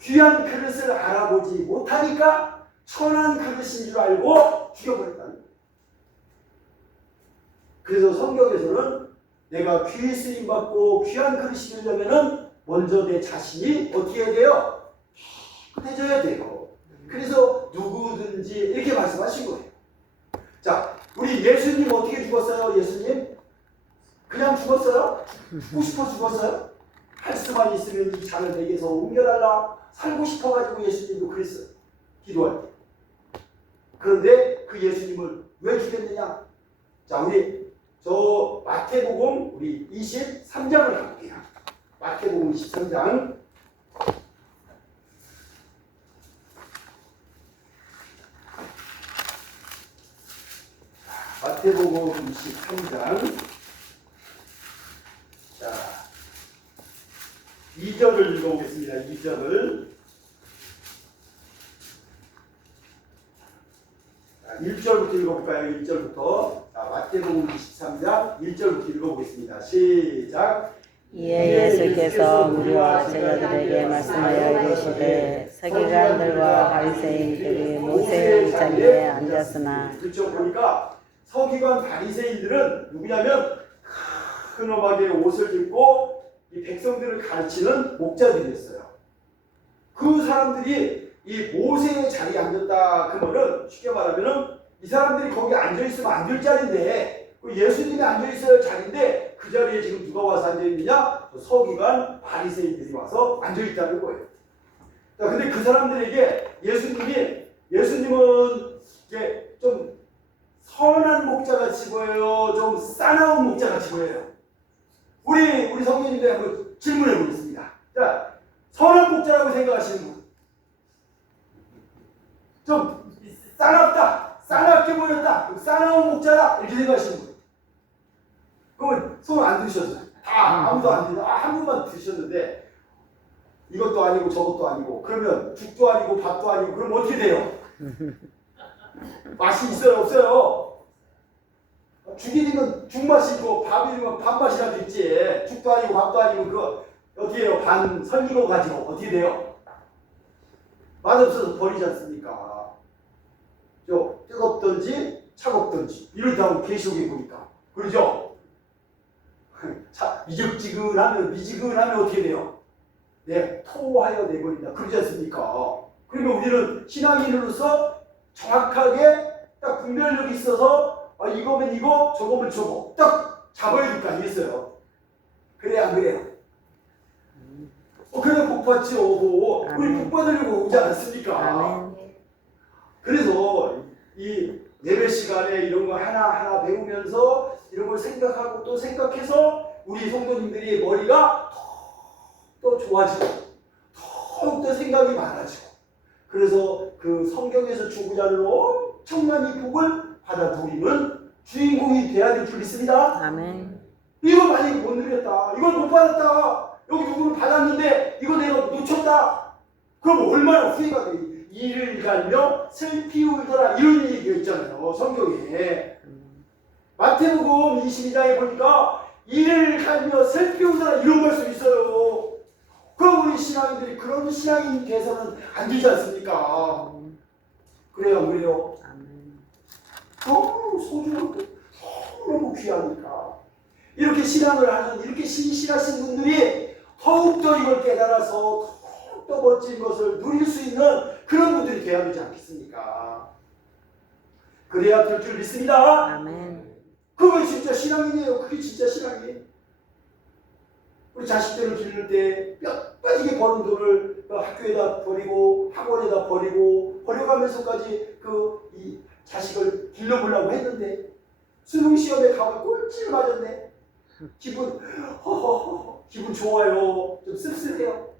귀한 그릇을 알아보지 못하니까 천한 그릇인 줄 알고 죽여버렸다는 거예요. 그래서 성경에서는 내가 귀 쓰임받고 귀한 그릇이 되려면은 먼저 내 자신이 어떻게 해야 돼요? 깨끗해져야 돼요. 그래서 누구든지 이렇게 말씀하신 거예요. 자, 우리 예수님 어떻게 죽었어요? 예수님? 그냥 죽었어요? 죽고 싶어 죽었어요? 할 수만 있으면 이 잔을 내게서 옮겨달라. 살고 싶어가지고 예수님도 그랬어요. 기도할 때. 그런데 그 예수님을 왜 죽였느냐? 자, 우리 저 마태복음 우리 23장을 가볼게요. 마태복음 23장. 마태복음 23장. 자, 2절을 읽어보겠습니다. 2절을. 1절부터 읽어볼까요? 1절부터. 자, 마태복음 23장 1절부터 읽어보겠습니다. 시작. 이에 예수께서 무리와 제자들에게 말씀하여 이르시되 서기관들과 바리새인들이 모세의 자리에 앉았으나. 그렇죠. 보니까 서기관 바리새인들은 누구냐면 큰 엄하게 옷을 입고 이 백성들을 가르치는 목자들이었어요. 그 사람들이 이 모세의 자리에 앉았다 그러면 쉽게 말하면은 이 사람들이 거기 앉아있으면 안 될 자리인데 예수님이 앉아있어야 자리인데 그 자리에 지금 누가 와서 앉아있느냐? 서기관 바리새인들이 와서 앉아있다는 거예요. 자, 근데 그 사람들에게 예수님은 이게 좀 선한 목자같이 보여요? 좀 싸나운 목자같이 보여요? 우리 성도님들 한번 질문해 보겠습니다. 자, 선한 목자라고 생각하시는 분? 좀 싸납게 보였다, 싸나운 목자다 이렇게 생각하시는 분? 그러면 손 안 드셨어요? 다 아무도 안 드셨어요. 한 분만 드셨는데 이것도 아니고 저것도 아니고 그러면 죽도 아니고 밥도 아니고 그럼 어떻게 돼요? 맛이 있어요 없어요? 죽이면 죽맛이 있고 밥이면 밥맛이라도 있지. 죽도 아니고 밥도 아니고 그거 어떻게 해요? 반 설기고 가지고 어떻게 돼요? 맛없어서 버리지 않습니까? 뜨겁든지 차갑든지 이럴 때 하면 계시록에 보니까 그러죠? 자, 미지근하면 어떻게 돼요? 네, 토하여 내버린다. 그러지 않습니까? 그러면 우리는 신앙인으로서 정확하게 딱 분별력이 있어서 이거면 이거, 저거면 저거 딱 잡아야 될 거 아니겠어요? 그래야 안 그래요? 그래 복 받지 오고 우리 복 받으려고 오지 않습니까? 아멘. 그래서 이 예배 시간에 이런 거 하나하나 배우면서 이런 걸 생각하고 또 생각해서 우리 성도님들이 머리가 더 좋아지고 더욱더 생각이 많아지고 그래서 그 성경에서 주고자 하는 엄청난 이 복을 받아들이는 주인공이 돼야 될 줄 믿습니다. 아멘. 이거 만약에 못 누렸다, 이걸 못 받았다, 여기 누구를 받았는데 이거 내가 놓쳤다, 그럼 얼마나 후회가 돼. 이를 갈며 슬피 울더라 이런 얘기가 있잖아요 성경에. 마태복음 22장에 보니까 이를 갈며 슬피 울더라 이런 말씀이 있어요. 그럼 우리 신앙인들이 그런 신앙인 돼서는 안 되지 않습니까? 그래요 안 그래요? 너무 소중하고 너무 귀하니까 이렇게 신앙을 하는 이렇게 신실하신 분들이 더욱더 이걸 깨달아서 더욱더 멋진 것을 누릴 수 있는 그런 분들이 되어야 되지 않겠습니까? 그래야 될 줄 믿습니다. 아멘. 그게 진짜 신앙이에요. 그게 진짜 신앙이에요. 우리 자식들을 기를 때 뼈 빠지게 버는 돈을 학교에다 버리고 학원에다 버려가면서까지 이 자식을 길러보려고 했는데 수능 시험에 가면 꼴찌를 맞았네. 기분 좋아요. 좀 씁쓸해요.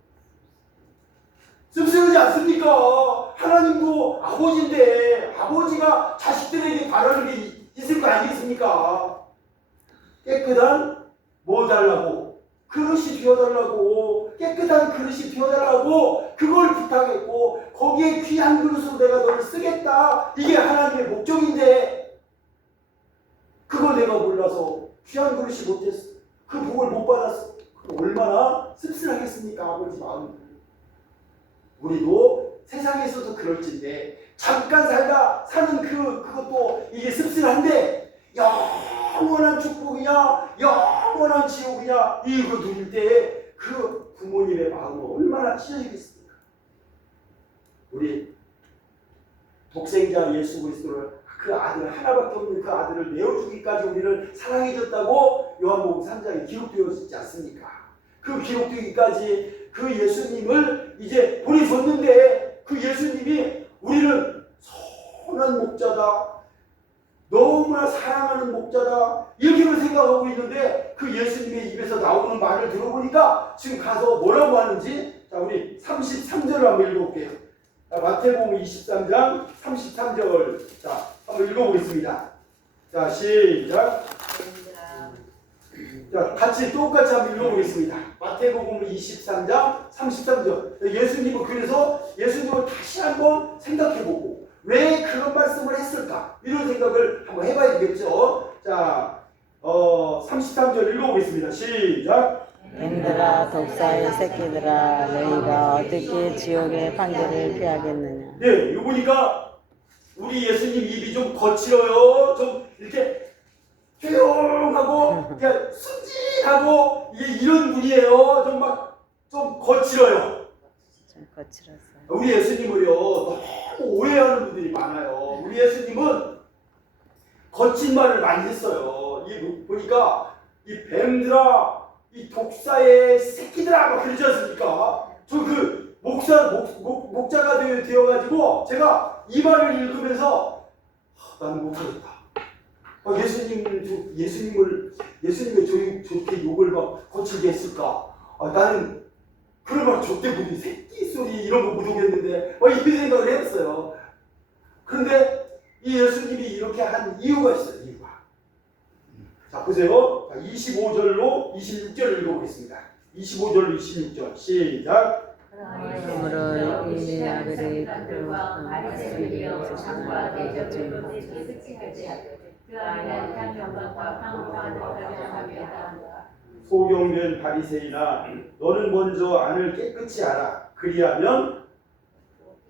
씁쓸하지 않습니까? 하나님도 아버지인데 아버지가 자식들에게 바라는 게 있을 거 아니겠습니까? 깨끗한 뭐 달라고? 그릇이 비워달라고. 깨끗한 그릇이 비워달라고 그걸 부탁했고 거기에 귀한 그릇으로 내가 너를 쓰겠다. 이게 하나님의 목적인데 그걸 내가 몰라서 귀한 그릇이 못했어. 그 복을 못 받았어. 얼마나 씁쓸하겠습니까? 아버지 마음. 우리도 세상에서도 그럴진데 잠깐 살다 사는 그것도 이게 씁쓸한데 영원한 축복이냐 영원한 지옥이냐 이거 누릴 때 그 부모님의 마음은 얼마나 찢어지겠습니까? 우리 독생자 예수 그리스도를 그 아들 하나밖에 없는 그 아들을 내어주기까지 우리를 사랑해줬다고 요한복음 3장에 기록되어 있지 않습니까? 그 기록되기까지 그 예수님을 이제 보내줬는데 그 예수님이 우리는 선한 목자다, 너무나 사랑하는 목자다 이렇게만 생각하고 있는데 그 예수님의 입에서 나오는 말을 들어보니까 지금 가서 뭐라고 하는지 자 우리 33절을 한번 읽어볼게요. 자, 마태복음 23장 33절 자 한번 읽어보겠습니다. 자 시작. 자, 똑같이 한번 읽어보겠습니다. 마태복음 23장 33절. 예수님은 그래서 예수님을 다시 한번 생각해보고 왜 그런 말씀을 했을까? 이런 생각을 한번 해봐야 되겠죠. 자, 33절 읽어보겠습니다. 시작. 뱀들아 독사의 새끼들아 너희가 어떻게 지옥의 판결을 피하겠느냐. 네, 이거 보니까 우리 예수님 입이 좀 거칠어요. 좀 이렇게 조용하고 그냥 순진하고 이런 분이에요. 좀 거칠어요. 좀 거칠었어요. 우리 예수님을요 너무 오해하는 분들이 많아요. 우리 예수님은 거친 말을 많이 했어요. 이 보니까 이 뱀들아, 이 독사의 새끼들아 막 그러지 않습니까? 저 그 목자가 되어가지고 제가 이 말을 읽으면서 나는 못하겠다. 예수님을 저렇게 욕을 막 거칠게 했을까? 나는 그런 말 절대 못해. 새끼 소리 이런 거 못 오겠는데 이 생각을 해봤어요. 그런데 이 예수님이 이렇게 한 이유가 있어요. 이유가. 자 보세요. 25절로 26절을 읽어보겠습니다. 25절로 26절 시작. 그러므로 이 아벨의 기도와 말씀이 세상을 대적중 그 안에는 한 영광과 황홀한 가련하며 소경된 바리새인아, 너는 먼저 안을 깨끗이 하라. 그리하면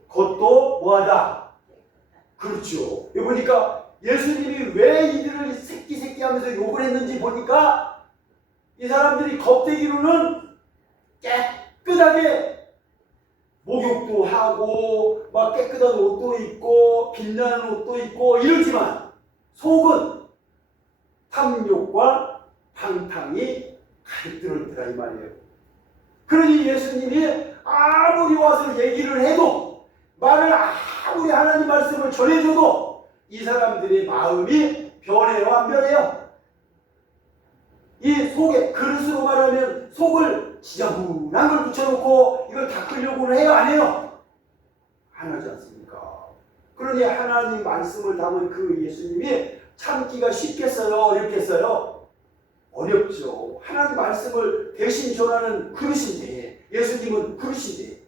겉도 뭐하다? 그렇죠. 여기 보니까 예수님이 왜 이들을 새끼 하면서 욕을 했는지 보니까 이 사람들이 겉대기로는 깨끗하게 목욕도 하고 막 깨끗한 옷도 입고 빛나는 옷도 입고 이러지만 속은 탐욕과 방탕이 가득 들어있더라 이 말이에요. 그러니 예수님이 아무리 와서 얘기를 해도 말을 아무리 하나님 말씀을 전해줘도 이 사람들의 마음이 변해요 안 변해요? 이 속에 그릇으로 말하면 속을 지저분한 걸 붙여놓고 이걸 닦으려고는 해요 안 해요? 안 하지 않습니까? 그러니 하나님 말씀을 담은 그 예수님이 참기가 쉽겠어요 어렵겠어요? 어렵죠. 하나님 말씀을 대신 전하는 그릇인데 예수님은 그릇인데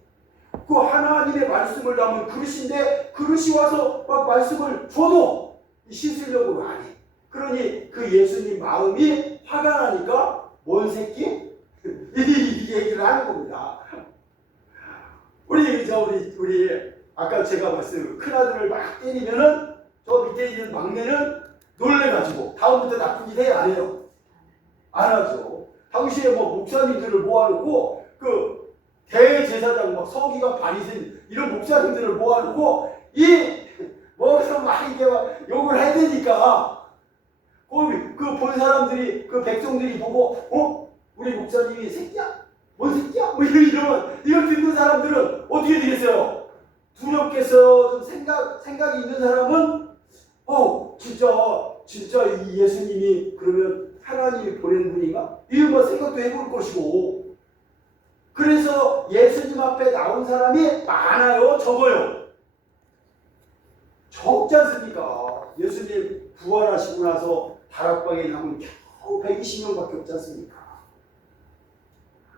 그 하나님의 말씀을 담은 그릇인데 그릇이 와서 막 말씀을 줘도 씻으려고 안 해. 그러니 그 예수님 마음이 화가 나니까 뭔 새끼? 이 얘기를 하는 겁니다. 우리 아까 제가 말씀 큰아들을 막 때리면은 저 밑에 있는 막내는 놀래가지고 다음부터 나쁜 짓 해야 안 해요? 안 하죠. 당시에 뭐 목사님들을 모아놓고 그 대제사장 막 서기관 바리새인 이런 목사님들을 모아놓고 이 뭐서 막 이게 막 욕을 해야 되니까 그 본 사람들이 그 백성들이 보고 우리 목사님이 새끼야? 뭔 새끼야? 뭐 이러면 이걸 듣는 사람들은 어떻게 되겠어요? 두렵겠어요. 좀 생각이 있는 사람은 진짜 이 예수님이 그러면 하나님이 보낸 분인가? 이런 거 생각도 해볼 것이고 그래서 예수님 앞에 나온 사람이 많아요? 적어요? 적지 않습니까? 예수님 부활하시고 나서 다락방에 남은 겨우 120명밖에 없지 않습니까?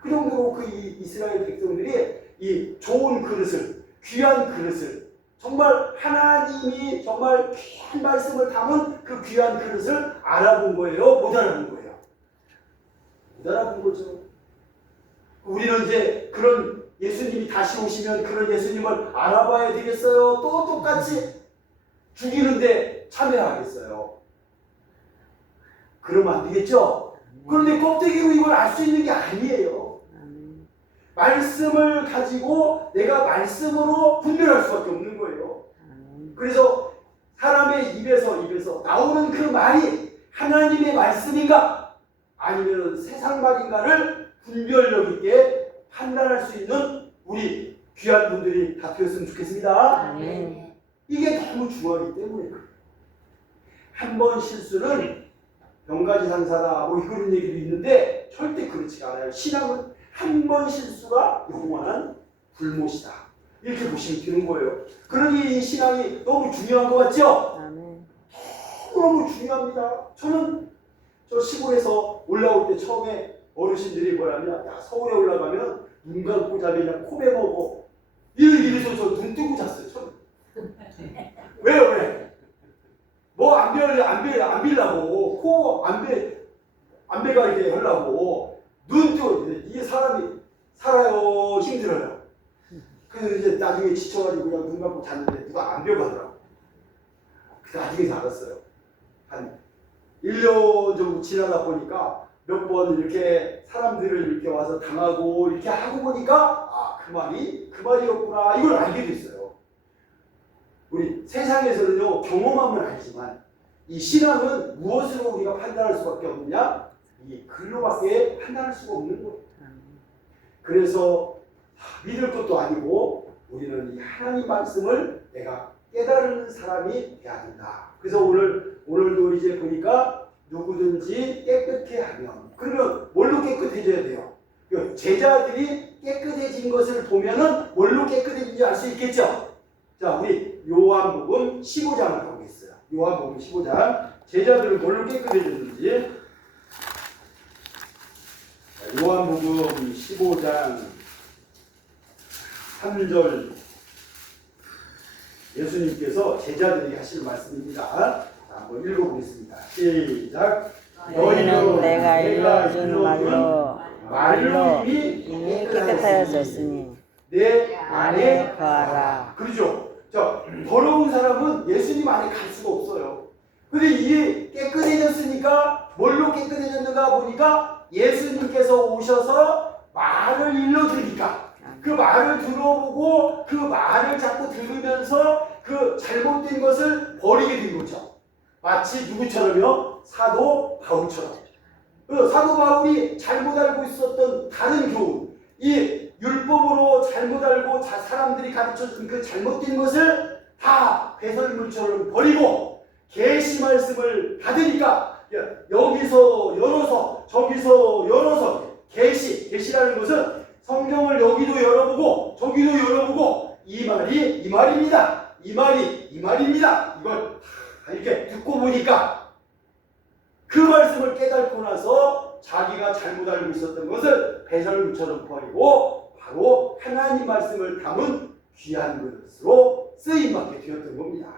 그 정도로 그 이스라엘 백성들이 이 좋은 그릇을 귀한 그릇을 정말 하나님이 정말 귀한 말씀을 담은 그 귀한 그릇을 알아본 거예요? 못 알아본 거예요? 못 알아본 거죠. 우리는 이제 그런 예수님이 다시 오시면 그런 예수님을 알아봐야 되겠어요? 또 똑같이 죽이는데 참여하겠어요? 그러면 안 되겠죠? 그런데 껍데기로 이걸 알 수 있는 게 아니에요. 말씀을 가지고 내가 말씀으로 분별할 수밖에 없는 거예요. 그래서 사람의 입에서 나오는 그 말이 하나님의 말씀인가 아니면 세상 말인가를 분별력 있게 판단할 수 있는 우리 귀한 분들이 다 되었으면 좋겠습니다. 이게 너무 중요하기 때문에 한 번 실수는 병가지상사다 뭐 그런 얘기도 있는데 절대 그렇지가 않아요. 신앙은 한 번 실수가 영원한 불못이다. 이렇게 보시면 되는 거예요. 그러니 이 신앙이 너무 중요한 것 같죠? 너무 중요합니다. 저는 저 시골에서 올라올 때 처음에 어르신들이 뭐라냐, 야 서울에 올라가면 눈 감고 자면 그냥 코베 먹어. 이래서 저 눈 뜨고 잤어요. 저는. 왜? 뭐 안 빌라고 코 안배가 이렇게 하려고 눈 뜨고 이게 사람이 살아요 힘들어요. 그래서 이제 나중에 지쳐가지고 그냥 눈 감고 잤는데 누가 안 배워가더라고. 그래서 나중에 알았어요. 한 1년 정도 지나다 보니까 몇 번 이렇게 사람들을 이렇게 와서 당하고 이렇게 하고 보니까 그 말이었구나 이걸 알게 됐어요. 우리 세상에서는요 경험하면 알지만 이 신앙은 무엇으로 우리가 판단할 수밖에 없느냐? 이 글로밖에 판단할 수가 없는 거예요. 그래서 믿을 것도 아니고 우리는 이 하나님 말씀을 내가 깨달은 사람이 돼야 된다. 그래서 오늘도 이제 보니까 누구든지 깨끗게 하면 그러면 뭘로 깨끗해져야 돼요? 제자들이 깨끗해진 것을 보면은 뭘로 깨끗해진지 알 수 있겠죠? 자, 우리 요한복음 15장을 보겠어요. 요한복음 15장 제자들은 뭘로 깨끗해졌는지 요한복음 15장 3절 예수님께서 제자들에게 하시는 말씀입니다. 자, 한번 읽어보겠습니다. 시작. 너희는 내가 일러준 말로 이미 이미 깨끗하여졌으니 내 안에 거하라. 그렇죠. 자, 더러운 사람은 예수님 안에 갈 수가 없어요. 근데 이게 깨끗해졌으니까 뭘로 깨끗해졌는가 보니까 예수님께서 오셔서 말을 일러주니까 그 말을 들어보고 그 말을 자꾸 들으면서 그 잘못된 것을 버리게 된 거죠. 마치 누구처럼요? 사도 바울처럼. 사도 바울이 잘못 알고 있었던 다른 교훈, 이 율법으로 잘못 알고 사람들이 가르쳐준 그 잘못된 것을 다 배설물처럼 버리고 계시 말씀을 받으니까 여기서 열어서 저기서 열어서 계시라는 것은 성경을 여기도 열어보고 저기도 열어보고 이 말이 이 말입니다. 이 말이 이 말입니다. 이걸 다 이렇게 듣고 보니까 그 말씀을 깨닫고 나서 자기가 잘못 알고 있었던 것을 배설물처럼 버리고 바로 하나님 말씀을 담은 귀한 그릇으로 쓰임받게 되었던 겁니다.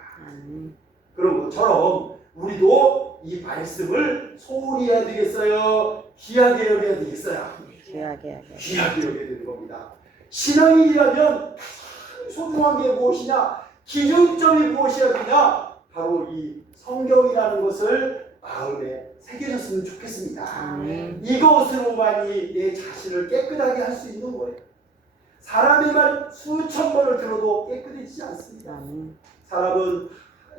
그런 것처럼 우리도 이 말씀을 소홀히 해야 되겠어요? 귀하게 여겨야 되겠어요? 귀하게 여겨야 되는 겁니다. 신앙인이라면 가장 소중한 게 무엇이냐? 기준점이 무엇이어야 되냐? 바로 이 성경이라는 것을 마음에 새겨졌으면 좋겠습니다. 이것으로만이 내 자신을 깨끗하게 할 수 있는 거예요. 사람의 말 수천 번을 들어도 깨끗해지지 않습니다. 사람은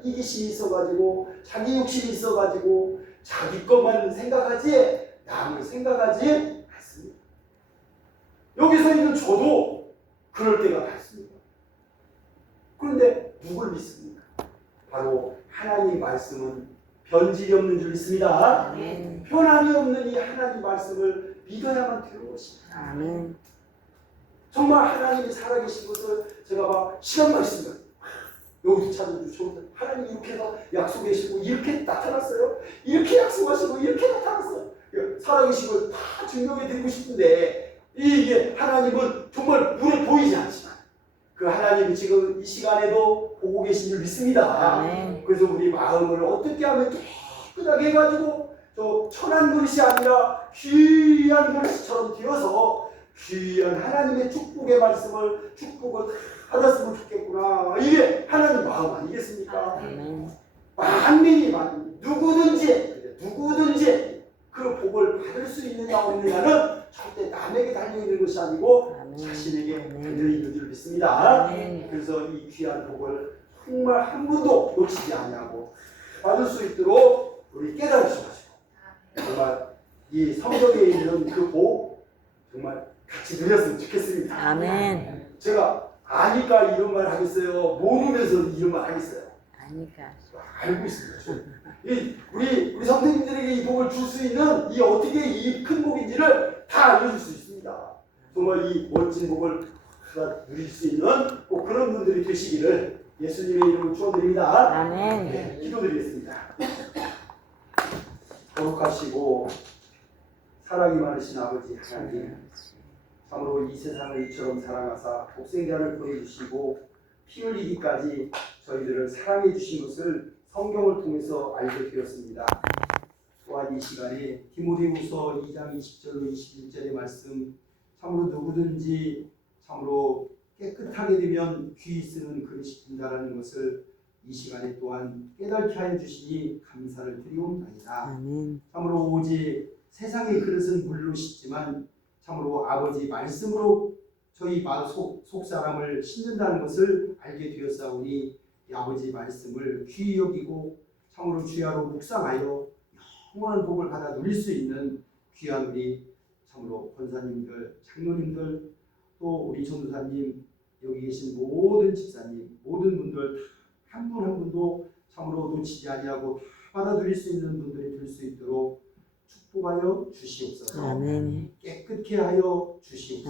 이기심이 있어가지고 자기 욕심이 있어가지고 자기 것만 생각하지 남을 생각하지 않습니다. 여기서 있는 저도 그럴 때가 많습니다. 그런데 누굴 믿습니까? 바로 하나님 말씀은 변질이 없는 줄 믿습니다. 변함이 없는 이 하나님 말씀을 믿어야만 되는 것입니다. 정말 하나님이 살아계신 것을 제가 막 시간만 있으면 여기도 찾아주시고 하나님이 이렇게 해서 약속하시고 이렇게 나타났어요. 이렇게 약속하시고 이렇게 나타났어요. 살아계신 걸 다 증명해 드리고 싶은데 이게 하나님은 정말 눈에 보이지 않지만 그 하나님이 지금 이 시간에도 보고 계신 줄 믿습니다. 그래서 우리 마음을 어떻게 하면 깨끗하게 해가지고 저 천한 그릇이 아니라 귀한 그릇처럼 되어서 귀한 하나님의 축복의 말씀을 축복을 받았으면 좋겠구나. 이게 하나님 마음 아니겠습니까? 만민이 누구든지 그 복을 받을 수 있느냐 없느냐는 절대 남에게 달려있는 것이 아니고 자신에게 달려있는 줄 믿습니다. 그래서 이 귀한 복을 정말 한 분도 놓치지 않냐고 받을 수 있도록 우리 깨달으셔가지고 정말 이 성경에 있는 그 복 정말 같이 누렸으면 좋겠습니다. 제가 아니까 이런 말 하겠어요? 모르면서 이런 말 하겠어요? 알고 있습니다. 우리 선생님들에게 이 복을 줄 수 있는 이 어떻게 이 큰 복인지를 다 알려줄 수 있습니다. 정말 이 멋진 복을 누릴 수 있는 꼭 그런 분들이 되시기를 예수님의 이름으로 축원드립니다. 네, 기도드리겠습니다. 거룩하시고 사랑이 많으신 아버지 하나님, 참으로 이 세상을 이처럼 사랑하사 독생자를 보내주시고 피 흘리기까지 저희들을 사랑해 주신 것을 성경을 통해서 알게 되었습니다. 또한 이 시간에 디모데후서 2장 20절로 21절의 말씀, 참으로 누구든지 참으로 깨끗하게 되면 귀 쓰는 그릇이 된다라는 것을 이 시간에 또한 깨닫게 하여 주시니 감사를 드리옵나이다. 참으로 오직 세상의 그릇은 물로 씻지만 참으로 아버지 말씀으로 저희 속사람을 씻는다는 것을 알게 되었사오니 이 아버지 말씀을 귀히 여기고 참으로 주야로 묵상하여 영원한 복을 받아 누릴 수 있는 귀한 우리 참으로 권사님들, 장로님들, 또 우리 전도사님, 여기 계신 모든 집사님, 모든 분들 한 분 한 분도 참으로 놓치지 아니하고 다 받아 누릴 수 있는 분들이 될 수 있도록 축복하여 주시옵소서. 깨끗게 하여 주시옵소서.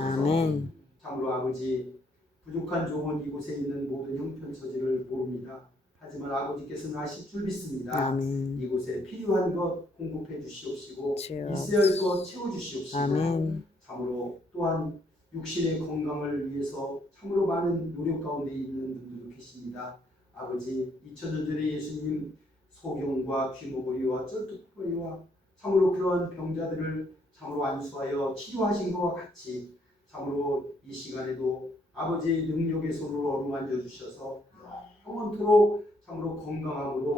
참으로 아버지, 부족한 종은 이곳에 있는 모든 형편처지를 모릅니다. 하지만 아버지께서는 아실 줄 믿습니다. 이곳에 필요한 것 공급해 주시옵시고 있어야 할 것 채워 주시옵시고 참으로 또한 육신의 건강을 위해서 참으로 많은 노력 가운데 있는 분들도 계십니다. 아버지 2000년 전에 예수님 소경과 귀머거리와 쩔뚝거리와 참으로 그런 병자들을 참으로 안수하여 치료하신 것과 같이 참으로 이 시간에도 아버지의 능력의 손으로 어루만져 주셔서 영원토록 참으로 건강함으로